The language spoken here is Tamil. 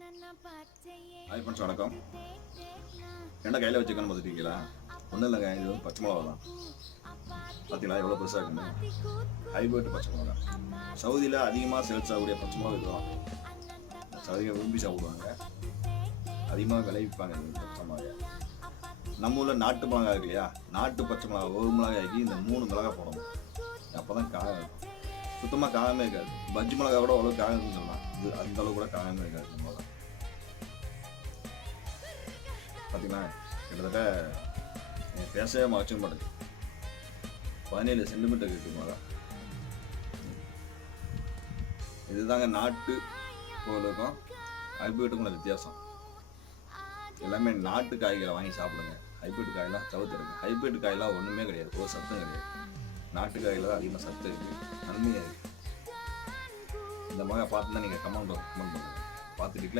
ஹாய் ஃப்ரெண்ட்ஸ், வணக்கம். என்ன கையில் வச்சுக்கணும்னு பார்த்துட்டீங்களா? ஒன்றும் இல்லைங்க, இது வந்து பச்சை மிளகா தான். பார்த்தீங்களா எவ்வளோ பெருசாக இருக்குன்னு? ஹைபிரிட் பச்சை மிளகா. சவுதியில் அதிகமாக சேல்ஸ் ஆகக்கூடிய பச்சை மிளகா இதுதான். சவுதியை விரும்பி சாப்பிடுவாங்க, அதிகமாக விளைவிப்பாங்க இந்த பச்சை மிளகாய். நம்ம ஊரில் நாட்டு மிளகா இருக்கு இல்லையா, நாட்டு பச்சை மிளகா ஒரு மிளகாய்க்கு இந்த 3 மிளகா போடணும். அப்போ தான் காயம் இருக்கும். சுத்தமாக காயமே இருக்காது. பஜ்ஜி மிளகா கூட அவ்வளோ காயம்னு சொல்லலாம். இது அந்த அளவு கூட காயமே இருக்காது இந்த மிளகா. பார்த்தீங்கன்னா கிட்டத்தட்ட என் பேசவே மறைச்சும் மாட்டேது. 17 சென்டிமீட்டர் இருக்கு மிளகா. இதுதாங்க நாட்டு பொருளுக்கும் ஹைபிரிட்டுக்கும் வித்தியாசம். எல்லாமே நாட்டு காய்களை வாங்கி சாப்பிடுங்க. ஹைபிரிட் காயெல்லாம் தவிர்த்துருங்க. ஹைபிரிட் காயெல்லாம் ஒன்றுமே கிடையாது, ஒரு சத்தும் கிடையாது. நாட்டு காயில் தான் அதிகமாக சத்து இருக்குது, நன்மையாக இருக்குது. இந்த மாதிரி பார்த்துதான் நீங்கள் கமெண்ட் பண்ணுங்கள். பார்த்துட்டு